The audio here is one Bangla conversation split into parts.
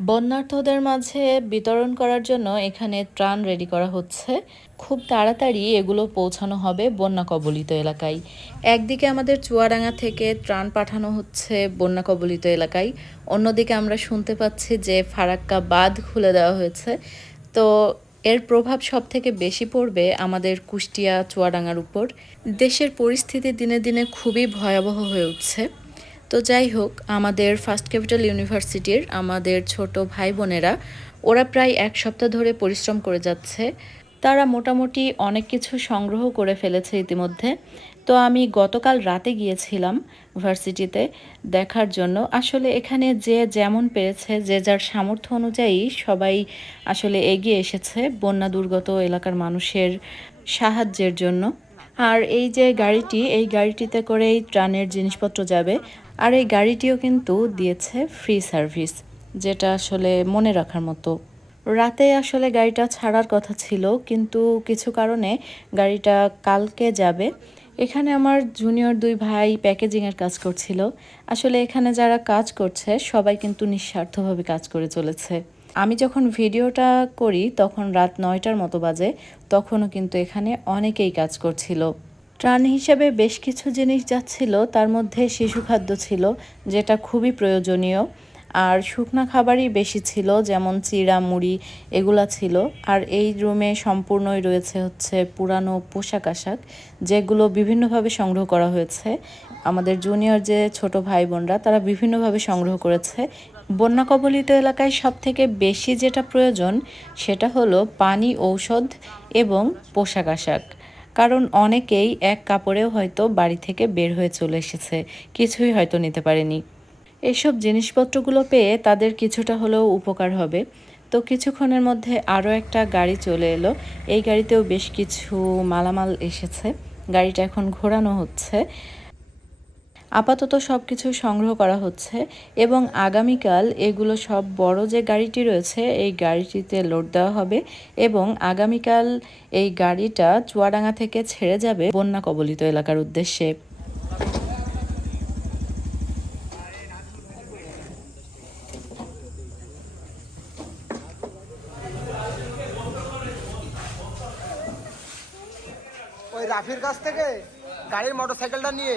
বন্যার্থদের মাঝে বিতরণ করার জন্য এখানে ত্রাণ রেডি করা হচ্ছে। খুব তাড়াতাড়ি এগুলো পৌঁছানো হবে বন্যা কবলিত এলাকায়। একদিকে আমাদের চুয়াডাঙ্গা থেকে ত্রাণ পাঠানো হচ্ছে বন্যা কবলিত এলাকায়। অন্যদিকে আমরা শুনতে পাচ্ছি যে ফারাক্কা বাঁধ খুলে দেওয়া হয়েছে। তো এর প্রভাব সব থেকে বেশি পড়বে আমাদের কুষ্টিয়া, চুয়াডাঙ্গার উপর। দেশের পরিস্থিতি দিনে দিনে খুবই ভয়াবহ হয়ে উঠছে। তো যাই হোক, আমাদের ফার্স্ট ক্যাপিটাল ইউনিভার্সিটির আমাদের ছোট ভাই বোনেরা, ওরা প্রায় এক সপ্তাহ ধরে পরিশ্রম করে যাচ্ছে। তারা মোটামুটি অনেক কিছু সংগ্রহ করে ফেলেছে ইতিমধ্যে। তো আমি গতকাল রাতে গিয়েছিলাম ভার্সিটিতে দেখার জন্য। আসলে এখানে যে যেমন পেরেছে, যে যার সামর্থ্য অনুযায়ী সবাই আসলে এগিয়ে এসেছে বন্যা দুর্গত এলাকার মানুষের সাহায্যের জন্য। আর এই যে গাড়িটি, এই গাড়িটিতে করেই ত্রাণের জিনিসপত্র যাবে। আর এই গাড়িটিও কিন্তু দিয়েছে ফ্রি সার্ভিস যেটা আসলে মনে রাখার মতো। রাতে আসলে গাড়িটা ছাড়ার কথা ছিল, কিন্তু কিছু কারণে গাড়িটা কালকে যাবে। এখানে আমার জুনিয়র দুই ভাই প্যাকেজিংয়ের কাজ করছিল। আসলে এখানে যারা কাজ করছে, সবাই কিন্তু নিঃস্বার্থভাবে কাজ করে চলেছে। আমি যখন ভিডিওটা করি, তখন রাত নয়টার মতো বাজে, তখনও কিন্তু এখানে অনেকেই কাজ করছিল। ত্রাণ হিসেবে বেশ কিছু জিনিস যাচ্ছিল, তার মধ্যে শিশু খাদ্য ছিল, যেটা খুবই প্রয়োজনীয়। আর শুকনা খাবারই বেশি ছিল, যেমন চিড়া, মুড়ি, এগুলা ছিল। আর এই রুমে সম্পূর্ণই রয়েছে হচ্ছে পুরানো পোশাক আশাক, যেগুলো বিভিন্নভাবে সংগ্রহ করা হয়েছে। আমাদের জুনিয়র যে ছোট ভাই বোনরা তারা বিভিন্নভাবে সংগ্রহ করেছে। বন্যা কবলিত এলাকায় সব থেকে বেশি যেটা প্রয়োজন, সেটা হলো পানি, ঔষধ এবং পোশাক আশাক। কারণ অনেকেই এক কাপড়েও হয়তো বাড়ি থেকে বের হয়ে চলে এসেছে, কিছুই হয়তো নিতে পারেনি। এসব জিনিসপত্রগুলো পেয়ে তাদের কিছুটা হলেও উপকার হবে। তো কিছুক্ষণের মধ্যে আরও একটা গাড়ি চলে এলো। এই গাড়িতেও বেশ কিছু মালামাল এসেছে। গাড়িটা এখন ঘোরানো হচ্ছে। আপাতত সব কিছু সংগ্রহ করা হচ্ছে এবং আগামীকাল এগুলো সব বড় যে গাড়িটি রয়েছে, এই গাড়িটিতে লোড দেওয়া হবে এবং আগামীকাল এই গাড়িটা চুয়াডাঙ্গা থেকে ছেড়ে যাবে বন্যা কবলিত এলাকার উদ্দেশ্যে। রাফির কাছ থেকে গাড়ির মোটরসাইকেলটা নিয়ে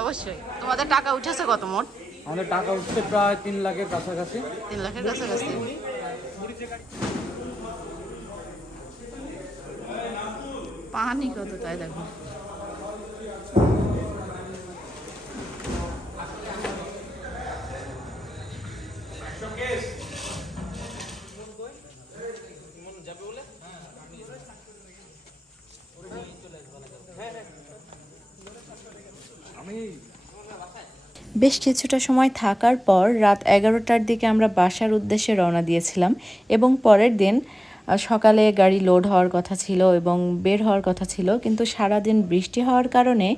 অবশ্যই। তোমাদের টাকা উঠেছে কত মোট? আমাদের টাকা উঠছে প্রায় তিন লাখের কাছাকাছি। তিন লাখের কাছাকাছি। পানি কত তাই দেখো। বেশ কিছুটা সময় থাকার পর রাত এগারোটার দিকে আমরা বাসার উদ্দেশ্যে রওনা দিয়েছিলাম এবং পরের দিন সকালে গাড়ি লোড হওয়ার কথা ছিল এবং বের হওয়ার কথা ছিল। কিন্তু সারাদিন বৃষ্টি হওয়ার কারণে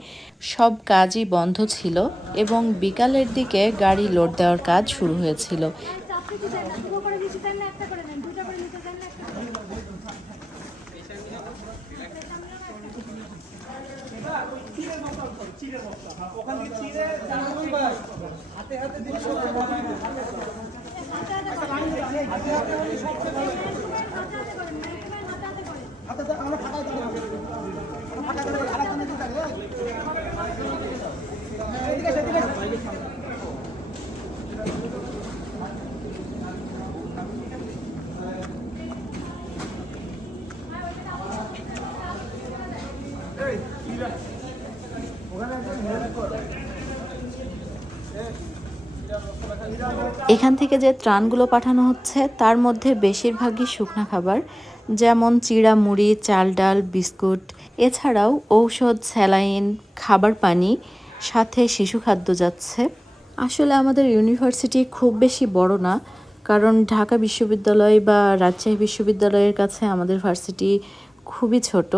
সব কাজই বন্ধ ছিল এবং বিকালের দিকে গাড়ি লোড দেওয়ার কাজ শুরু হয়েছিল। হ্যাঁ, ওখান থেকে চিড়ে দাঁড়িয়ে আসতো হাতে হাতে দিলে এখান থেকে যে ত্রাণগুলো পাঠানো হচ্ছে, তার মধ্যে বেশিরভাগই শুকনা খাবার, যেমন চিড়া মুড়ি, চাল ডাল, বিস্কুট, এছাড়াও ঔষধ, স্যালাইন, খাবার পানি, সাথে শিশু খাদ্য যাচ্ছে। আসলে আমাদের ইউনিভার্সিটি খুব বেশি বড় না, কারণ ঢাকা বিশ্ববিদ্যালয় বা রাজশাহী বিশ্ববিদ্যালয়ের কাছে আমাদের ভার্সিটি খুবই ছোট।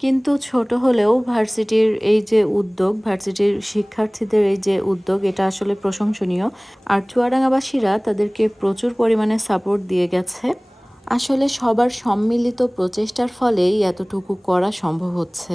কিন্তু ছোট হলেও ভার্সিটির এই যে উদ্যোগ, ভার্সিটির শিক্ষার্থীদের এই যে উদ্যোগ, এটা আসলে প্রশংসনীয়। আর চুয়াডাঙ্গাবাসীরা তাদেরকে প্রচুর পরিমাণে সাপোর্ট দিয়ে গেছে। আসলে সবার সম্মিলিত প্রচেষ্টার ফলেই এতটুকু করা সম্ভব হচ্ছে।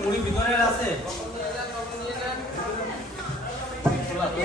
মুড়ি ভিতরে আছে আগে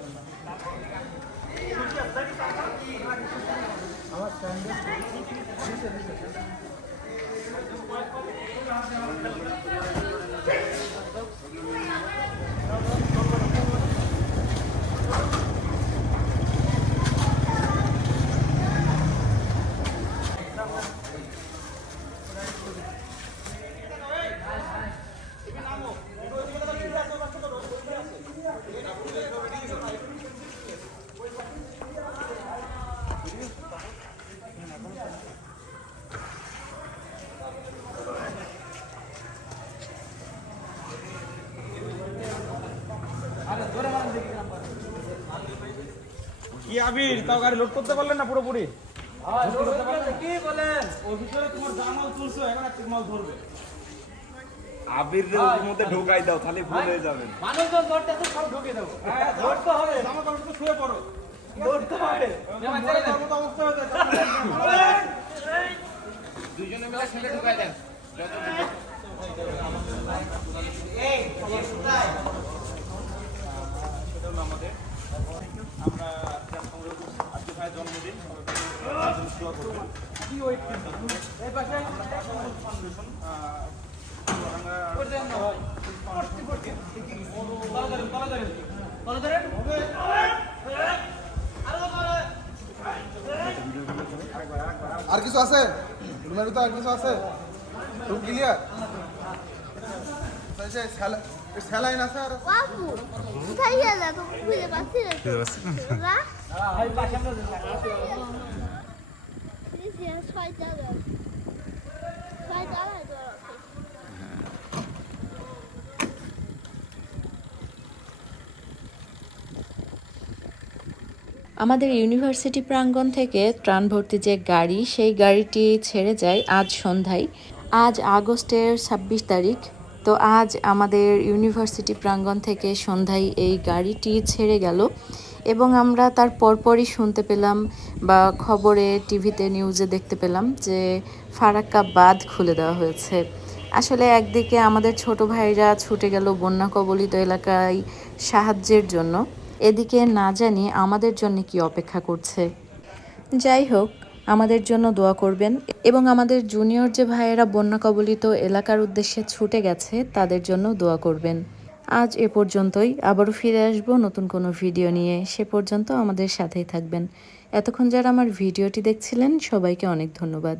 কি আবির তাও গাড়ি লোড করতে পারলেন না পুরোপুরি কি বলেন ওর ভিতরে তোমার জামাল তুলছো এখন একটা মাল ধরবে আবির মধ্যে ঢোকাই দাও তাহলে ভুল হয়ে যাবেন মানুষজন ধরতে তো সব ঢুকে দেবো হ্যাঁ হবে জামা কাপড় তো শুয়ে পড়ো ধরতে হবে মরে যাওয়ার মতো অবস্থা হয়ে যায় আমরা আজকে ভাইয়ের জন্মদিন দোয়া করব কি ওয়েট কিন্তু এই পাশে ফাউন্ডেশন আর কিছু আছে? রুমের ভিতরে আর কিছু আছে? রুম ক্লিয়ার স্যালাইন আছে আর কোথায় গেলে? তো। খুঁজে পাচ্ছি না। তো। তোরা? দেখছি, আর ছয়টা রয়েছে। ছয়টা হয়তো আছে। আমাদের ইউনিভার্সিটি প্রাঙ্গণ থেকে ত্রাণ ভর্তি যে গাড়ি, সেই গাড়িটি ছেড়ে যায় আজ সন্ধ্যায়। আজ আগস্টের ছাব্বিশ তারিখ। তো আজ আমাদের ইউনিভার্সিটি প্রাঙ্গণ থেকে সন্ধ্যায় এই গাড়িটি ছেড়ে গেল। এবং আমরা তার পরপরই শুনতে পেলাম বা খবরে, টিভিতে, নিউজে দেখতে পেলাম যে ফারাক্কা বাঁধ খুলে দেওয়া হয়েছে। আসলে একদিকে আমাদের ছোট ভাইরা ছুটে গেল বন্যা কবলিত এলাকায় সাহায্যের জন্য, এদিকে না জানি আমাদের জন্য কি অপেক্ষা করছে। যাই হোক, আমাদের জন্য দোয়া করবেন এবং আমাদের জুনিয়র যে ভাইয়েরা বন্যা কবলিত এলাকার উদ্দেশ্যে ছুটে গেছে, তাদের জন্য দোয়া করবেন। আজ এ পর্যন্তই। আবারও ফিরে আসব নতুন কোনো ভিডিও নিয়ে। সে পর্যন্ত আমাদের সাথেই থাকবেন। এতক্ষণ যারা আমার ভিডিওটি দেখছিলেন, সবাইকে অনেক ধন্যবাদ।